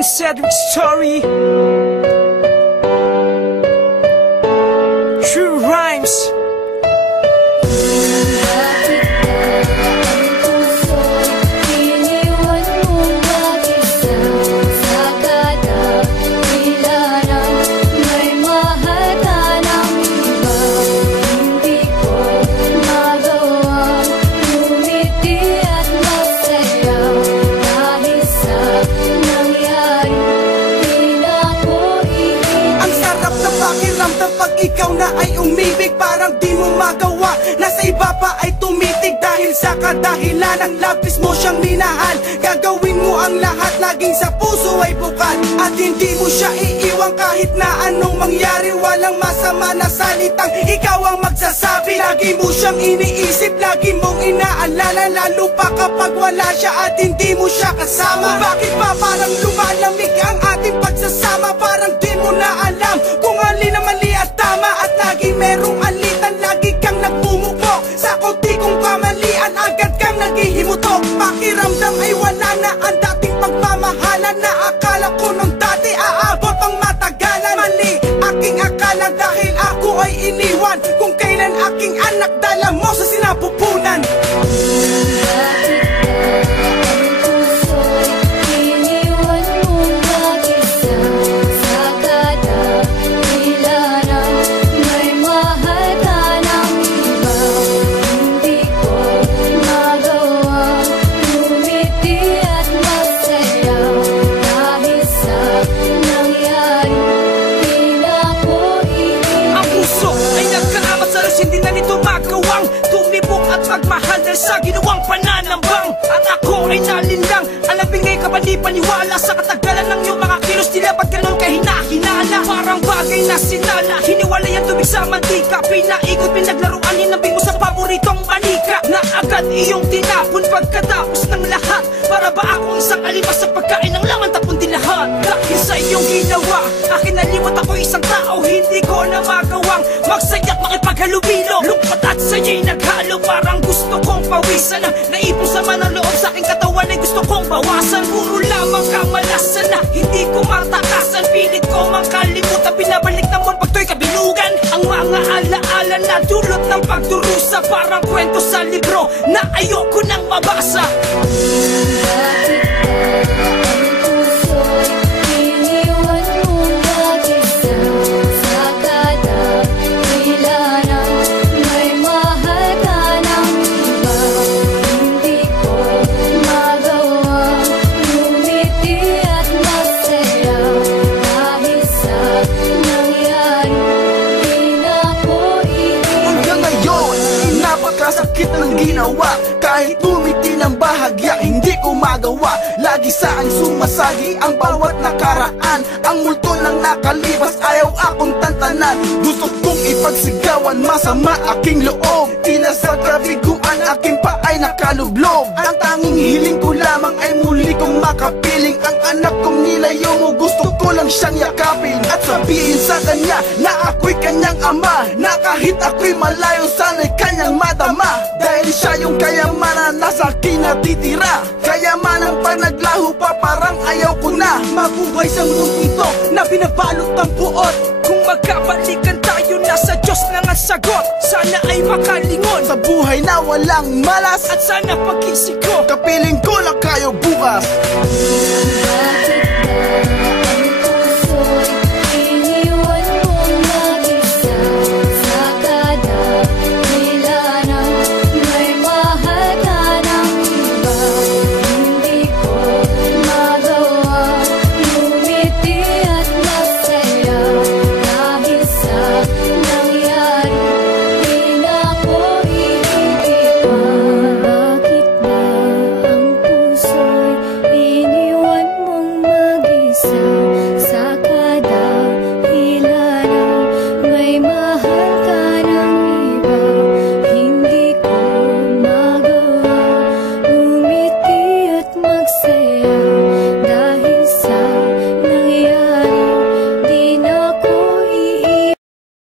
Prince Cedric story. True rhymes. Pag ikaw na ay umibig, parang di mo magawa. Nasa iba pa ay tumitig dahil sa kadahilan ng labis mo siyang minahal. Gagawin mo ang lahat, laging sa puso ay bukal. At hindi mo siya iiwan kahit na anong mangyari. Walang masama na salitang ikaw ang magsasabi. Lagi mo siyang iniisip, lagi mong inaalala, lalo pa kapag wala siya at hindi mo siya kasama. Bakit ba parang lumalamig ang ating pagsasama? Parang di mo na alam kung alin ang mali at tama. At lagi merong alitan, lagi kang nagmumuko. Sa konti kong kamalian, agad kang naghihimutok. Pakiramdam ay wala na ang dating pagmamahalan. Na akala ko nung dati aabot pang matagalan. Mali aking akala dahil ako ay iniwan. Kung kailan aking anak dala mo sa sinapupunan. Magmahal dahil sa ginawang pananambang. At ako ay nalinlang, alam bingay ka ba di paniwala sa katagalan ng iyong mga kilos. Tila pag ganun ka hinahinala, parang bagay na sinala. Hiniwalay ang tubig sa mantika, pinaikot pinaglaruan, hinabing mo sa paboritong manika. Na agad iyong tinapon pagkatapos ng lahat. Para ba akong isang alimas sa pagkain ng laman tapon din lahat. Dahil sa iyong ginawa, akin nalimot ako isang tao. Hindi ko na magawang magsaya't makipaghalubilo. Lungkot at saya'y naghalo, parang gusto kong pawisan. Ang naipong sama ng loob sa aking katawan ay gusto kong bawasan. Puro lamang kamalasan na hindi ko matakasan. Pilit ko makalimutan, pinabalik naman pag to'y kabilugan. Ang mga alaala na dulot ng pagdurusa, parang kwento sa libro na ayoko nang mabasa. Sakit ng ginawa, kahit bumiti ng bahagya, hindi ko magawa. Lagi saan sumasagi ang bawat nakaraan. Ang multo ng nakalipas, ayaw akong tantanan. Gusto kong ipagsigawan, masama aking loob. Tila sa kabiguan, aking pa ay nakalublob. Ang tanging hiling ko lamang ay muli kong makapiling. Ang anak kong nilayo mo, gusto ko lang siyang yakapin. At sabihin sa kanya na ako'y kanyang ama, na kahit ako'y malayo, sana'y kanyang madama. Dahil siya yung kayamanan na sa akin natitira. Kayamanang pag naglaho pa, parang ayaw ko na mabuhay sa mundong ito na binabalot ng buot. Kung magkabalikan tayo, nasa Diyos lang ang sagot. Sana ay makalingon sa buhay na walang malas. At sana pag-isip ko, kapiling ko lang kayo bukas.